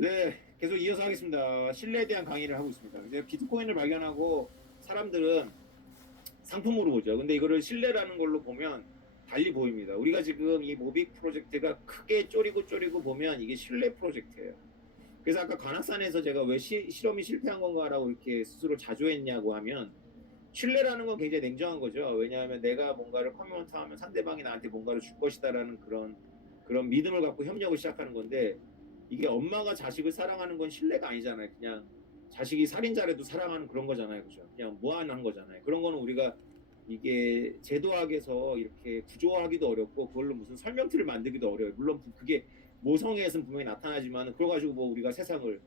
네, 계속 이어서 하겠습니다. 신뢰에 대한 강의를 하고 있습니다. 이제 비트코인을 발견하고 사람들은 상품으로 보죠. 근데 이거를 신뢰라는 걸로 보면 달리 보입니다. 우리가 지금 이 모빅 프로젝트가 크게 쪼리고 보면 이게 신뢰 프로젝트예요. 그래서 아까 관악산에서 제가 왜 실험이 실패한 건가라고 이렇게 스스로 자조했냐고 하면 신뢰라는 건 굉장히 냉정한 거죠. 왜냐하면 내가 뭔가를 커미먼트 하면 상대방이 나한테 뭔가를 줄 것이다라는 그런 믿음을 갖고 협력을 시작하는 건데 이게 엄마가 자식을 사랑하는 건 신뢰가 아니잖아요. 그냥 자식이 살인자라도 사랑하는 그런 거잖아요. 그죠? 그냥 무한한 거잖아요. 그런 거는 우리가 이게 제도학에서 이렇게 구조화하기도 어렵고 그걸로 무슨 설명틀을 만들기도 어려워요. 물론 그게 모성애에서는 분명히 나타나지만 그거 가지고 뭐 우리가 세상을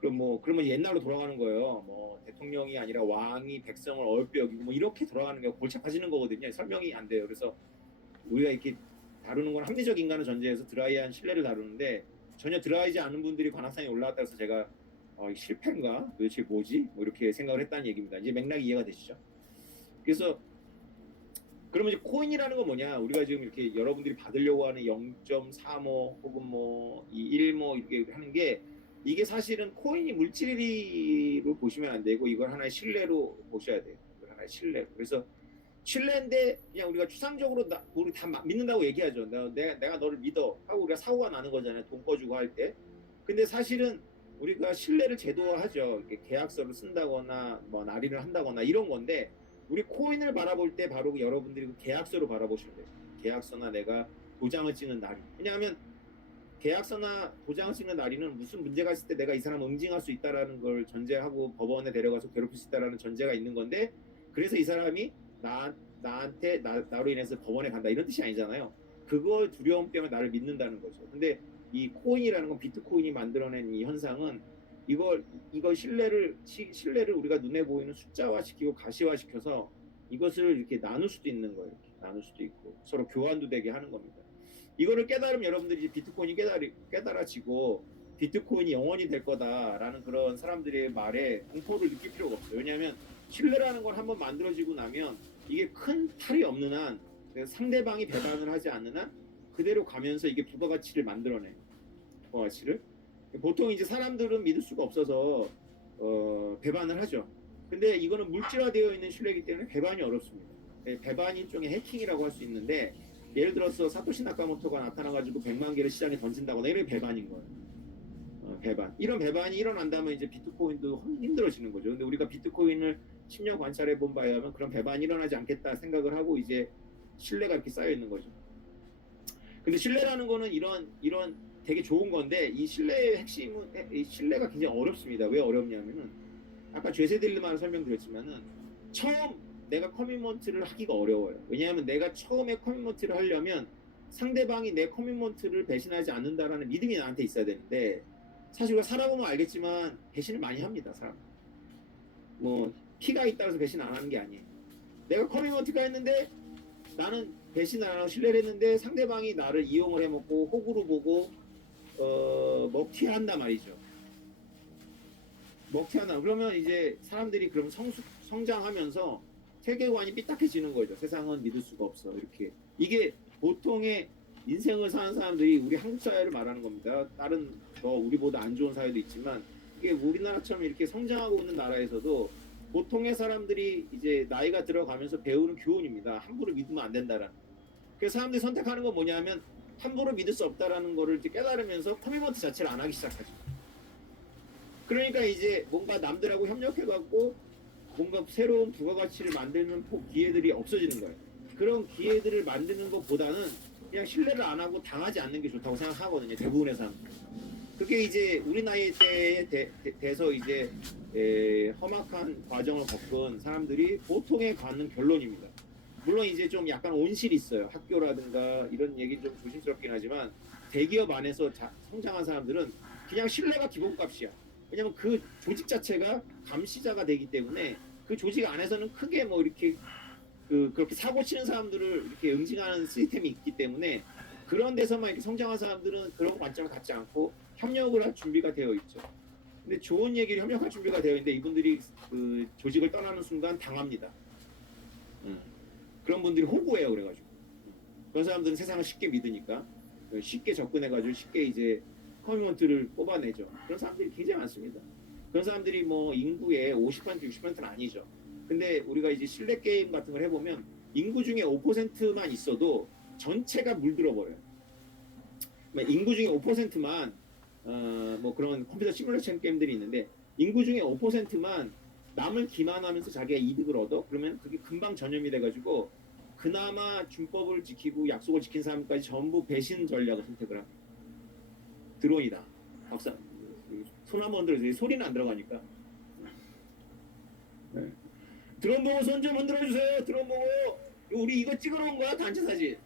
그럼 뭐 그러면 옛날로 돌아가는 거예요. 뭐 대통령이 아니라 왕이 백성을 어렵게 여기고 뭐 이렇게 돌아가는 게 골치 아파지는 거거든요. 설명이 안 돼요. 그래서 우리가 이렇게 다루는 건 합리적 인간의 전제에서 드라이한 신뢰를 다루는데 전혀 드라이지 않은 분들이 관악산에 올라왔다 해서 제가 실패인가? 도대체 뭐지? 뭐 이렇게 생각을 했다는 얘기입니다. 이제 맥락이 이해가 되시죠? 그래서 그러면 이제 코인이라는 건 뭐냐? 우리가 지금 이렇게 여러분들이 받으려고 하는 0.35 혹은 뭐1뭐 이렇게 하는 게 이게 사실은 코인이 물질로 보시면 안 되고 이걸 하나의 신뢰로 보셔야 돼요. 이걸 하나의 신뢰로. 그래서 신뢰인데 그냥 우리가 추상적으로 우리 다 믿는다고 얘기하죠. 내가 너를 믿어 하고 우리가 사고가 나는 거잖아요. 돈 꺼주고 할 때. 근데 사실은 우리가 신뢰를 제도화하죠. 이렇게 계약서를 쓴다거나 뭐 날인을 한다거나 이런 건데 우리 코인을 바라볼 때 바로 여러분들이 그 계약서로 바라보시면 돼요. 계약서나 내가 도장을 찍는 날인. 왜냐하면 계약서나 도장을 찍는 날인은 무슨 문제가 있을 때 내가 이 사람 응징할 수 있다라는 걸 전제하고 법원에 데려가서 괴롭힐 수 있다라는 전제가 있는 건데 그래서 이 사람이 나한테 나로 인해서 법원에 간다 이런 뜻이 아니잖아요. 그걸 두려움 때문에 나를 믿는다는 거죠. 근데 이 코인이라는 건 비트코인이 만들어낸 이 현상은 이걸 신뢰를 우리가 눈에 보이는 숫자화시키고 가시화시켜서 이것을 이렇게 나눌 수도 있는 거예요. 이렇게 나눌 수도 있고 서로 교환도 되게 하는 겁니다. 이거를 깨달으면 여러분들이 비트코인이 깨달아지고 비트코인이 영원히 될 거다라는 그런 사람들의 말에 공포를 느낄 필요가 없어요. 왜냐하면 신뢰라는 걸 한번 만들어지고 나면 이게 큰 탈이 없는 한 상대방이 배반을 하지 않는 한 그대로 가면서 이게 부가가치를 만들어내. 부가가치를. 보통 이제 사람들은 믿을 수가 없어서 배반을 하죠. 근데 이거는 물질화되어 있는 신뢰이기 때문에 배반이 어렵습니다. 배반이 일종의 해킹이라고 할 수 있는데 예를 들어서 사토시 나카모토가 나타나가지고 100만 개를 시장에 던진다거나 이런 배반인 거예요. 배반. 이런 배반이 일어난다면 이제 비트코인도 힘들어지는 거죠. 근데 우리가 비트코인을 10년 관찰해 본 바에 하면 그런 배반이 일어나지 않겠다 생각을 하고 이제 신뢰가 이렇게 쌓여 있는 거죠. 근데 신뢰라는 거는 이런 되게 좋은 건데 이 신뢰의 핵심은 이 신뢰가 굉장히 어렵습니다. 왜 어렵냐면은 아까 죄세 딜레마를 설명드렸지만은 처음 내가 커미먼트를 하기가 어려워요. 왜냐하면 내가 처음에 커미먼트를 하려면 상대방이 내 커미먼트를 배신하지 않는다라는 믿음이 나한테 있어야 되는데 사실 우리가 살아보면 알겠지만 배신을 많이 합니다. 사람. 뭐 키가 있다고 해서 배신 안 하는 게 아니에요. 내가 커미먼트가 했는데 나는 배신 안 하고 신뢰를 했는데 상대방이 나를 이용을 해먹고 호구로 보고 먹튀한단 말이죠. 먹튀한다. 그러면 이제 사람들이 그럼 성장하면서 세계관이 삐딱해지는 거죠. 세상은 믿을 수가 없어. 이렇게. 이게 보통의 인생을 사는 사람들이 우리 한국 사회를 말하는 겁니다. 다른 더 우리보다 안 좋은 사회도 있지만 이게 우리나라처럼 이렇게 성장하고 있는 나라에서도 보통의 사람들이 이제 나이가 들어가면서 배우는 교훈입니다. 함부로 믿으면 안 된다라는. 그래서 사람들이 선택하는 건 뭐냐면 함부로 믿을 수 없다라는 거를 이제 깨달으면서 커미먼트 자체를 안 하기 시작하죠. 그러니까 이제 뭔가 남들하고 협력해갖고 뭔가 새로운 부가가치를 만드는 기회들이 없어지는 거예요. 그런 기회들을 만드는 것보다는 그냥 신뢰를 안 하고 당하지 않는 게 좋다고 생각하거든요. 대부분의 사람들. 그게 이제 우리 나이 때에 돼서 이제 험악한 과정을 겪은 사람들이 보통에 가는 결론입니다. 물론 이제 좀 약간 온실이 있어요. 학교라든가 이런 얘기 좀 조심스럽긴 하지만 대기업 안에서 성장한 사람들은 그냥 신뢰가 기본값이야. 왜냐면 그 조직 자체가 감시자가 되기 때문에 그 조직 안에서는 크게 뭐 이렇게 그렇게 사고 치는 사람들을 이렇게 응징하는 시스템이 있기 때문에 그런 데서만 이렇게 성장한 사람들은 그런 관점을 갖지 않고 협력을 할 준비가 되어 있죠. 근데 좋은 얘기를 협력할 준비가 되어 있는데 이분들이 그 조직을 떠나는 순간 당합니다. 그런 분들이 호구예요. 그래가지고 그런 사람들은 세상을 쉽게 믿으니까 쉽게 접근해가지고 쉽게 이제 커미먼트를 뽑아내죠. 그런 사람들이 굉장히 많습니다. 그런 사람들이 뭐 인구의 50% 60%는 아니죠. 근데 우리가 이제 실내 게임 같은 걸 해보면 인구 중에 5%만 있어도 전체가 물들어 버려요. 인구 중에 5%만 뭐 그런 컴퓨터 시뮬레이션 게임들이 있는데 인구 중에 5%만 남을 기만하면서 자기가 이득을 얻어. 그러면 그게 금방 전염이 돼가지고 그나마 준법을 지키고 약속을 지킨 사람까지 전부 배신 전략을 선택을 합니다. 드론이다. 박사 손 한번 들어주세요. 소리는 안 들어가니까. 네. 드론 보고 손 좀 흔들어 주세요. 드론 보고. 우리 이거 찍어놓은 거야 단체 사진.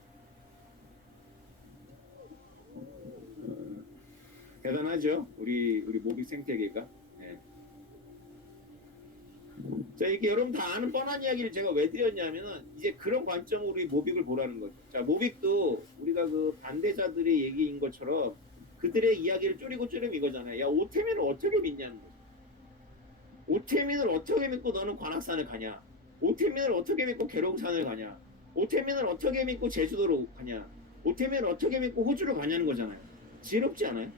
대단하죠. 우리 모빅 생태계가. 네. 자, 이게 여러분 다 아는 뻔한 이야기를 제가 왜 드렸냐면은 이제 그런 관점으로 우리 모빅을 보라는 거죠. 자, 모빅도 우리가 그 반대자들의 얘기인 것처럼 그들의 이야기를 쪼리고 쪼리면 이거잖아요. 야, 오태민을 어떻게 믿냐는 거죠. 오태민을 어떻게 믿고 너는 관악산을 가냐? 오태민을 어떻게 믿고 계룡산을 가냐? 오태민을 어떻게 믿고 제주도로 가냐? 오태민을 어떻게 믿고 호주로 가냐는 거잖아요. 지혜롭지 않아요?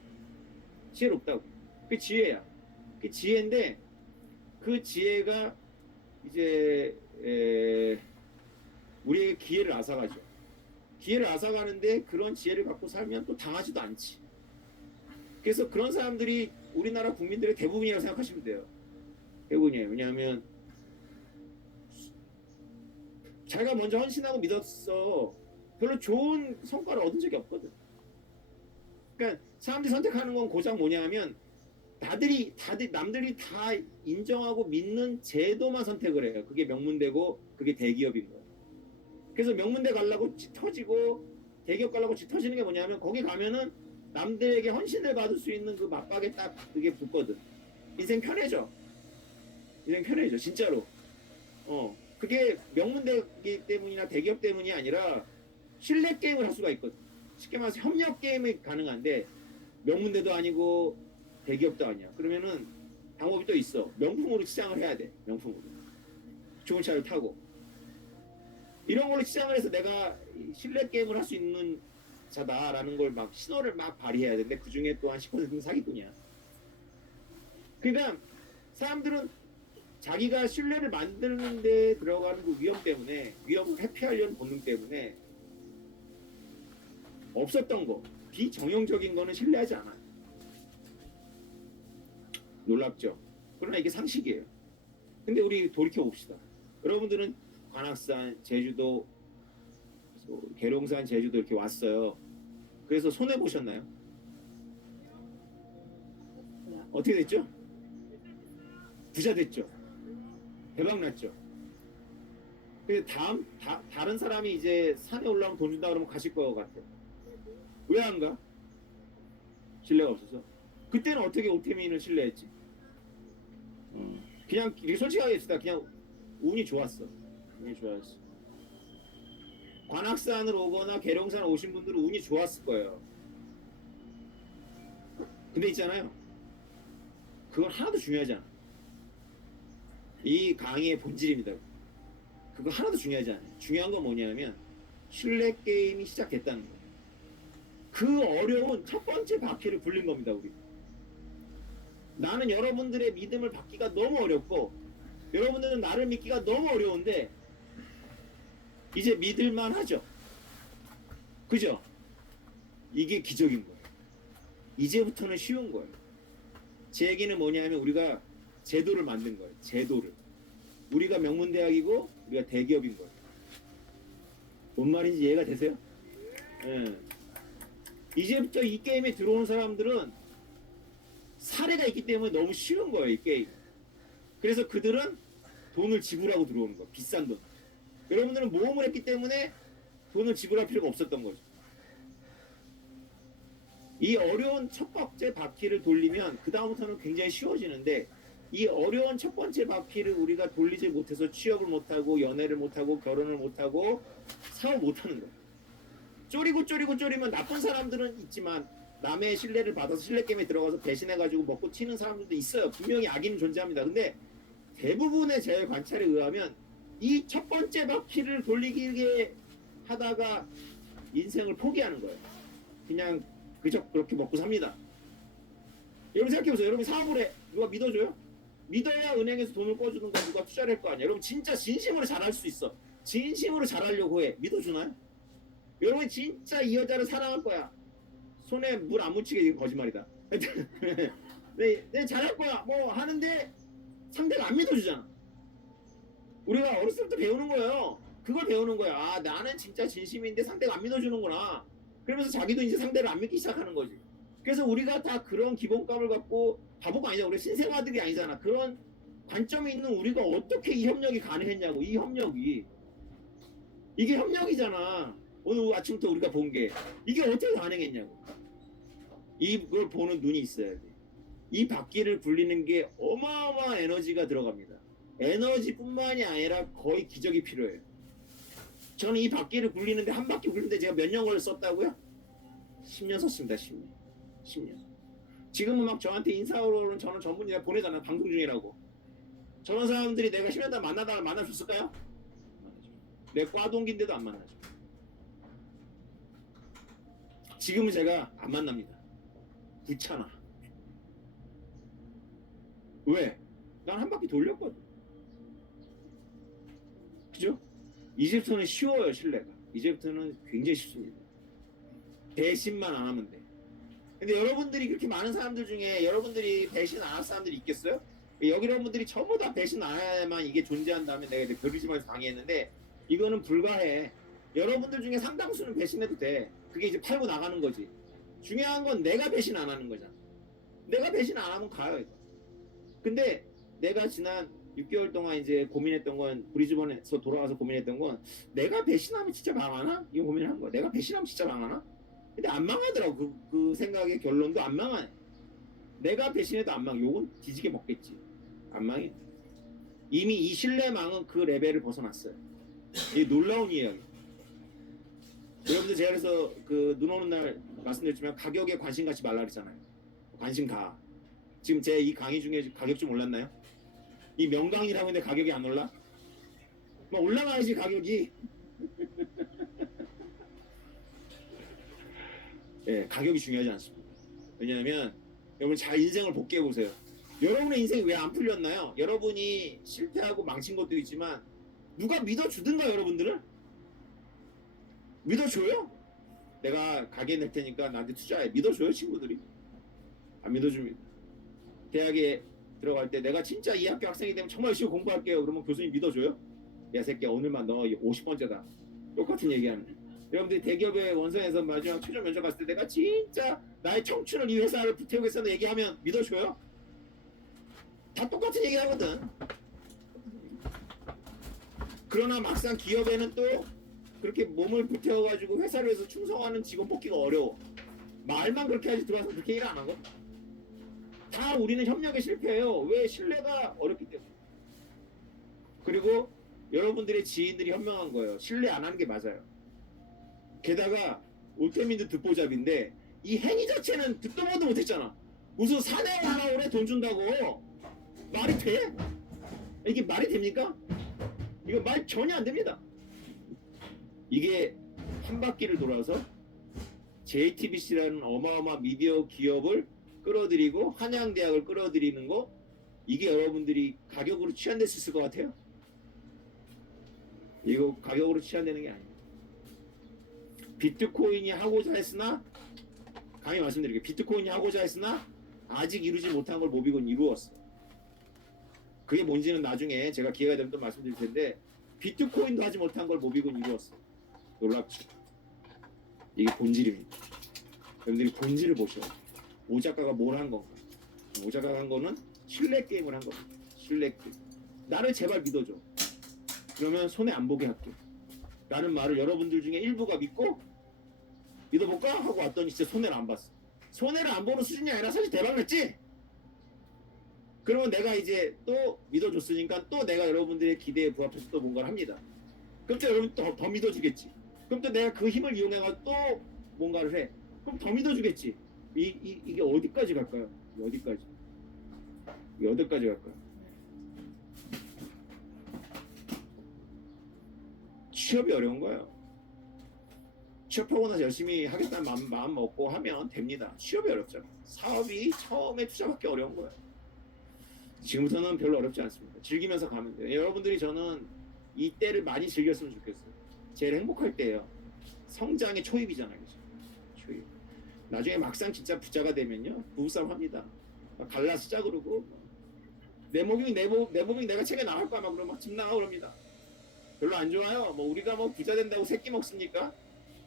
지혜롭다고. 그 지혜야. 그 지혜인데 그 지혜가 이제 우리에게 기회를 앗아가죠. 기회를 앗아가는데 그런 지혜를 갖고 살면 또 당하지도 않지. 그래서 그런 사람들이 우리나라 국민들의 대부분이라고 생각하시면 돼요. 대부분이에요. 왜냐하면 자기가 먼저 헌신하고 믿었어. 별로 좋은 성과를 얻은 적이 없거든. 그러니까 사람들이 선택하는 건 고작 뭐냐면 남들이 다 인정하고 믿는 제도만 선택을 해요. 그게 명문대고 그게 대기업인 거예요. 그래서 명문대 가려고 터지고 대기업 가려고 터지는 게 뭐냐면 거기 가면은 남들에게 헌신을 받을 수 있는 그 맞박에 딱 그게 붙거든. 인생 편해져. 인생 편해져. 진짜로. 그게 명문대기 때문이나 대기업 때문이 아니라 실내 게임을 할 수가 있거든. 쉽게 말해서 협력 게임이 가능한데 명문대도 아니고 대기업도 아니야. 그러면은 방법이 또 있어. 명품으로 시장을 해야 돼. 명품으로. 좋은 차를 타고. 이런 걸로 시장을 해서 내가 실내 게임을 할 수 있는 자다라는 걸 막 신호를 막 발휘해야 되는데 그 중에 또 한 10%는 사기꾼이야. 그러니까 사람들은 자기가 신뢰를 만드는 데 들어가는 그 위험 때문에 위험을 회피하려는 본능 때문에 없었던 거 비정형적인 거는 신뢰하지 않아. 놀랍죠? 그러나 이게 상식이에요. 근데 우리 돌이켜 봅시다. 여러분들은 관악산, 제주도, 계룡산, 제주도 이렇게 왔어요. 그래서 손해 보셨나요? 어떻게 됐죠? 부자 됐죠. 대박 났죠. 근데 다른 사람이 이제 산에 올라가면 돈 준다 그러면 가실 것 같아요. 왜 안 가? 신뢰가 없어서. 그때는 어떻게 오태민을 신뢰했지? 그냥 솔직하게 했다. 그냥 운이 좋았어. 운이 좋았어. 관악산으로 오거나 계룡산 오신 분들은 운이 좋았을 거예요. 근데 있잖아요. 그건 하나도 중요하지 않아. 이 강의의 본질입니다. 그거 하나도 중요하지 않아요. 중요한 건 뭐냐면 실내 게임이 시작됐다는 거예요. 그 어려운 첫 번째 바퀴를 굴린 겁니다. 우리. 나는 여러분들의 믿음을 받기가 너무 어렵고 여러분들은 나를 믿기가 너무 어려운데 이제 믿을만 하죠. 그죠? 이게 기적인 거예요. 이제부터는 쉬운 거예요. 제 얘기는 뭐냐면 우리가 제도를 만든 거예요. 제도를. 우리가 명문대학이고 우리가 대기업인 거예요. 뭔 말인지 이해가 되세요? 네. 이제부터 이 게임에 들어온 사람들은 사례가 있기 때문에 너무 쉬운 거예요. 이 게임. 그래서 그들은 돈을 지불하고 들어오는 거예요. 비싼 돈. 여러분들은 모험을 했기 때문에 돈을 지불할 필요가 없었던 거죠. 이 어려운 첫 번째 바퀴를 돌리면 그 다음부터는 굉장히 쉬워지는데 이 어려운 첫 번째 바퀴를 우리가 돌리지 못해서 취업을 못하고 연애를 못하고 결혼을 못하고 사업 못하는 거예요. 쪼리면 나쁜 사람들은 있지만 남의 신뢰를 받아서 신뢰 게임에 들어가서 배신해가지고 먹고 튀는 사람들도 있어요. 분명히 악인은 존재합니다. 근데 대부분의 제 관찰에 의하면 이 첫 번째 바퀴를 돌리게 하다가 인생을 포기하는 거예요. 그냥 그저 그렇게 먹고 삽니다. 여러분 생각해보세요. 여러분 사업을 해. 누가 믿어줘요? 믿어야 은행에서 돈을 꿔주는 거 누가 투자를 할 거 아니야. 여러분 진짜 진심으로 잘할 수 있어. 진심으로 잘하려고 해. 믿어주나요? 여러분 진짜 이 여자를 사랑할 거야. 손에 물 안 묻히게 이거 거짓말이다. 내 잘할 거야. 뭐 하는데 상대가 안 믿어주잖아. 우리가 어렸을 때부터 배우는 거예요. 그걸 배우는 거야. 아, 나는 진짜 진심인데 상대가 안 믿어주는구나. 그러면서 자기도 이제 상대를 안 믿기 시작하는 거지. 그래서 우리가 다 그런 기본값을 갖고 바보가 아니잖아. 우리 신생아들이 아니잖아. 그런 관점이 있는 우리가 어떻게 이 협력이 가능했냐고. 이 협력이. 이게 협력이잖아. 오늘 아침부터 우리가 본 게. 이게 어떻게 가능했냐고. 이걸 보는 눈이 있어야 돼. 이 바퀴를 굴리는 게 어마어마한 에너지가 들어갑니다. 에너지뿐만이 아니라 거의 기적이 필요해요. 저는 이 바퀴를 굴리는데 한 바퀴 굴리는데 제가 몇 년 걸렸었다고요? 10년 썼습니다. 10년. 10년. 지금은 막 저한테 인사하러 오는 저는 전부 내가 보내잖아. 방송 중이라고. 저런 사람들이 내가 10년 동안 만나다가 만나줬을까요? 내 과동기인데도 안 만나죠. 지금은 제가 안 만납니다. 귀찮아. 왜? 난 한 바퀴 돌렸거든. 그죠? 이제부터는 쉬워요, 신뢰가. 이제부터는 굉장히 쉽습니다. 배신만 안 하면 돼. 근데 여러분들이 그렇게 많은 사람들 중에 여러분들이 배신 안 할 사람들이 있겠어요? 여기 여러분들이 전부 다 배신 안 해야만 이게 존재한다면 내가 이제 별의심에서 강의했는데 이거는 불가해. 여러분들 중에 상당수는 배신해도 돼. 그게 이제 팔고 나가는 거지. 중요한 건 내가 배신 안 하는 거잖아. 내가 배신 안 하면 가요, 이거. 근데 내가 지난 6개월 동안 이제 고민했던 건 브리즈번에서 돌아와서 고민했던 건 내가 배신하면 진짜 망하나? 이거 고민한 거야. 내가 배신하면 진짜 망하나? 근데 안 망하더라고. 그 생각의 결론도 안 망하네. 내가 배신해도 안 망해. 요건 뒤지게 먹겠지. 안 망해. 이미 이 신뢰망은 그 레벨을 벗어났어요. 이게 놀라운 이야기. 여러분들 제가 그래서 그 눈 오는 날 말씀드렸지만 가격에 관심 갖지 말라 그랬잖아요. 관심 가. 지금 제 이 강의 중에 가격 좀 올랐나요? 이 명강이라고 했는데 가격이 안 올라? 막 올라가야지 가격이. 예, 가격이 중요하지 않습니다. 왜냐하면 여러분 잘 인생을 복귀해 보세요. 여러분의 인생이 왜 안 풀렸나요? 여러분이 실패하고 망친 것도 있지만 누가 믿어주든가 여러분들을? 믿어줘요? 내가 가게 낼 테니까 나한테 투자해. 믿어줘요 친구들이? 안 믿어줍니다. 대학에 들어갈 때 내가 진짜 이 학교 학생이 되면 정말 열심히 공부할게요. 그러면 교수님 믿어줘요? 야 새끼야 오늘만 너 50번째다. 똑같은 얘기하는. 여러분들이 대기업의 원서에서 마지막 최종 면접 갔을 때 내가 진짜 나의 청춘을 이 회사를 불태우겠다는 얘기하면 믿어줘요? 다 똑같은 얘기 하거든. 그러나 막상 기업에는 또 그렇게 몸을 불태워가지고 회사를 위해서 충성하는 직원 뽑기가 어려워. 말만 그렇게 하지 들어와서 그렇게 일 안 하거든. 다 우리는 협력에 실패해요. 왜? 신뢰가 어렵기 때문에. 그리고 여러분들의 지인들이 현명한 거예요. 신뢰 안 하는 게 맞아요. 게다가 올케민도 듣보잡인데 이 행위 자체는 듣도 보도 못했잖아. 무슨 사내 하나 오래 돈 준다고 말이 돼? 이게 말이 됩니까? 이거 말 전혀 안 됩니다. 이게 한 바퀴를 돌아서 JTBC라는 어마어마한 미디어 기업을 끌어들이고 한양대학을 끌어들이는 거 이게 여러분들이 가격으로 취한될 수 있을 것 같아요? 이거 가격으로 취한되는 게 아니에요. 비트코인이 하고자 했으나 강히 말씀드릴게요. 비트코인이 하고자 했으나 아직 이루지 못한 걸 모비곤 이루었어. 그게 뭔지는 나중에 제가 기회가 되면 또 말씀드릴 텐데 비트코인도 하지 못한 걸 모비곤 이루었어. 놀랍죠? 이게 본질입니다. 여러분들이 본질을 보셔. 오 작가가 뭘 한 건가? 오 작가가 한 거는 신뢰 게임을 한 겁니다. 신뢰 게임. 나를 제발 믿어줘. 그러면 손해 안 보게 할게. 라는 말을 여러분들 중에 일부가 믿고 믿어볼까? 하고 왔더니 진짜 손해를 안 봤어. 손해를 안 보는 수준이 아니라 사실 대박 났지? 그러면 내가 이제 또 믿어줬으니까 또 내가 여러분들의 기대에 부합해서 또 뭔가를 합니다. 그럼 또 여러분 더 믿어주겠지. 그럼 또 내가 그 힘을 이용해서 또 뭔가를 해. 그럼 더 믿어주겠지. 이게 어디까지 갈까요? 어디까지? 이게 어디까지 갈까요? 취업이 어려운 거예요. 취업하고 나서 열심히 하겠다는 마음 먹고 하면 됩니다. 취업이 어렵잖아. 사업이 처음에 투자받기 어려운 거예요. 지금부터는 별로 어렵지 않습니다. 즐기면서 가면 돼요. 여러분들이 저는 이 때를 많이 즐겼으면 좋겠어요. 제일 행복할 때예요. 성장의 초입이잖아요. 그죠? 초입. 나중에 막상 진짜 부자가 되면요. 부부싸움 합니다. 갈라 쓰자 그러고 내 몸이 내가 책에 나갈 거야 막 그러면 막 집 나가 그럽니다. 별로 안 좋아요. 뭐 우리가 뭐 부자 된다고 새끼 먹습니까?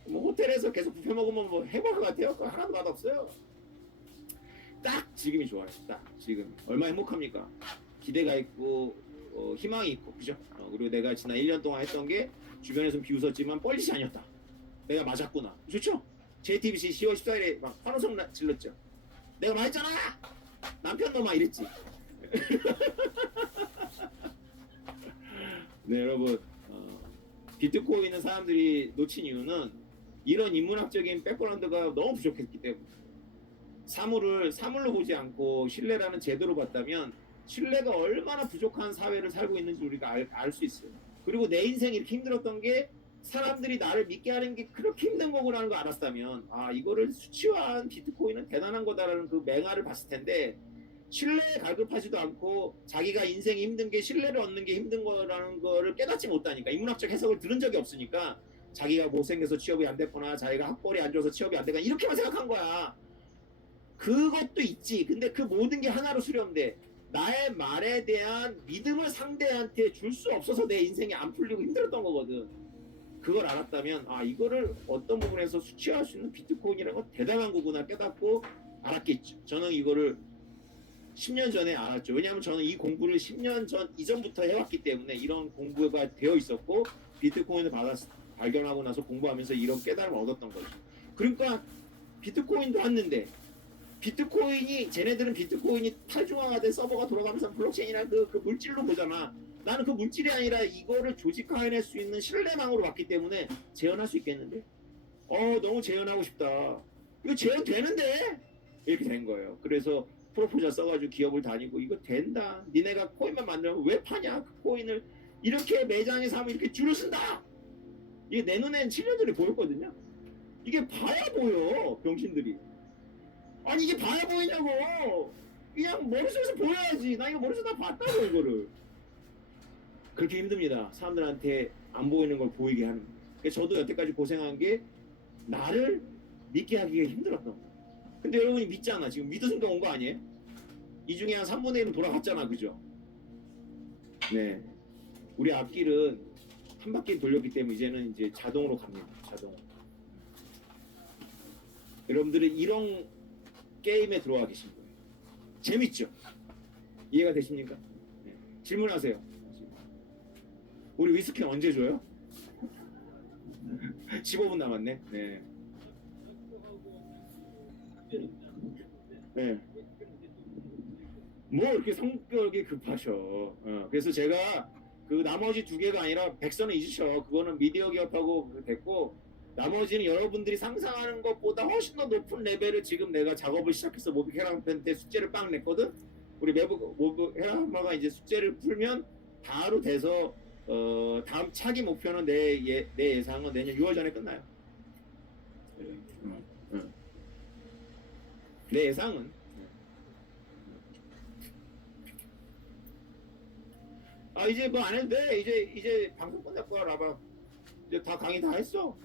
뭐 호텔에서 계속 뷔페 먹으면 뭐 해볼 것 같아요? 그거 하나도 맛없어요. 딱 지금이 좋아요. 딱 지금 얼마나 행복합니까? 기대가 있고 희망이 있고 그죠? 그리고 내가 지난 1년 동안 했던 게 주변에서는 비웃었지만 뻘짓이 아니었다. 내가 맞았구나. 좋죠? JTBC 10월 14일에 막 환호성 질렀죠. 내가 말했잖아. 남편 너 막 이랬지. 네 여러분 비트코인은 사람들이 놓친 이유는 이런 인문학적인 백그라운드가 너무 부족했기 때문에 사물로 보지 않고 신뢰라는 제도로 봤다면 신뢰가 얼마나 부족한 사회를 살고 있는지 우리가 알 수 있어요. 그리고 내 인생이 이렇게 힘들었던 게 사람들이 나를 믿게 하는 게 그렇게 힘든 거구나라는 걸 알았다면 아 이거를 수치화한 비트코인은 대단한 거다라는 그 맹아를 봤을 텐데 신뢰에 갈급하지도 않고 자기가 인생이 힘든 게 신뢰를 얻는 게 힘든 거라는 거를 깨닫지 못하니까 인문학적 해석을 들은 적이 없으니까 자기가 못생겨서 취업이 안 됐거나 자기가 학벌이 안 좋아서 취업이 안 되거나 이렇게만 생각한 거야. 그것도 있지. 근데 그 모든 게 하나로 수렴돼. 나의 말에 대한 믿음을 상대한테 줄 수 없어서 내 인생이 안 풀리고 힘들었던 거거든. 그걸 알았다면 아 이거를 어떤 부분에서 수치화할 수 있는 비트코인이라는 건 대단한 거구나 깨닫고 알았겠죠. 저는 이거를 10년 전에 알았죠. 왜냐하면 저는 이 공부를 10년 이전부터 해왔기 때문에 이런 공부가 되어 있었고 비트코인을 발견하고 나서 공부하면서 이런 깨달음을 얻었던 거죠. 그러니까 비트코인도 왔는데 비트코인이 쟤네들은 비트코인이 탈중앙화된 서버가 돌아가면서 블록체인이나 그 물질로 보잖아. 나는 그 물질이 아니라 이거를 조직화해낼 수 있는 신뢰망으로 봤기 때문에 재현할 수 있겠는데 너무 재현하고 싶다. 이거 재현되는데 이렇게 된 거예요. 그래서 프로포저 써가지고 기업을 다니고 이거 된다. 니네가 코인만 만들면 왜 파냐? 그 코인을 이렇게 매장에 사면 이렇게 줄을 쓴다. 이게 내 눈엔 7년 전에 보였거든요. 이게 봐야 보여 병신들이. 아니 이게 봐야 보이냐고. 그냥 머릿속에서 보여야지. 나 이거 머릿속에 다 봤다고 이거를. 그렇게 힘듭니다. 사람들한테 안 보이는 걸 보이게 하는. 저도 여태까지 고생한 게 나를 믿게 하기가 힘들었던 거예요. 근데 여러분이 믿잖아. 지금 믿으니까 온 거 아니에요? 이 중에 한 3분의 1은 돌아갔잖아. 그죠? 네. 우리 앞길은 한 바퀴 돌렸기 때문에 이제는 이제 자동으로 갑니다. 자동. 여러분들은 이런 게임에 들어와 계신 거예요. 재밌죠? 이해가 되십니까? 네. 질문하세요. 우리 위스키 언제 줘요? 15분 남았네. 네. 네. 뭐 이렇게 성격이 급하셔. 그래서 제가 그 나머지 두 개가 아니라 백선은 잊으셔. 그거는 미디어 기업하고 됐고 나머지는 여러분들이 상상하는 것보다 훨씬 더 높은 레벨을 지금 내가 작업을 시작해서 모비 헤라한테 숙제를 빵 냈거든. 우리 모비 헤라마가 이제 숙제를 풀면 바로 돼서 다음 차기 목표는 내 예상은 내년 6월 전에 끝나요. 내 예상은 이제 뭐 안 해도 돼. 이제 방송 끝날 거야. 라바 이제 다 강의 다 했어.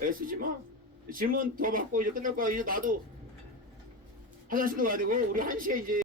애쓰지 마. 질문 더 받고 이제 끝날 거야. 이제 나도 화장실도 가야 되고 우리 1시에 이제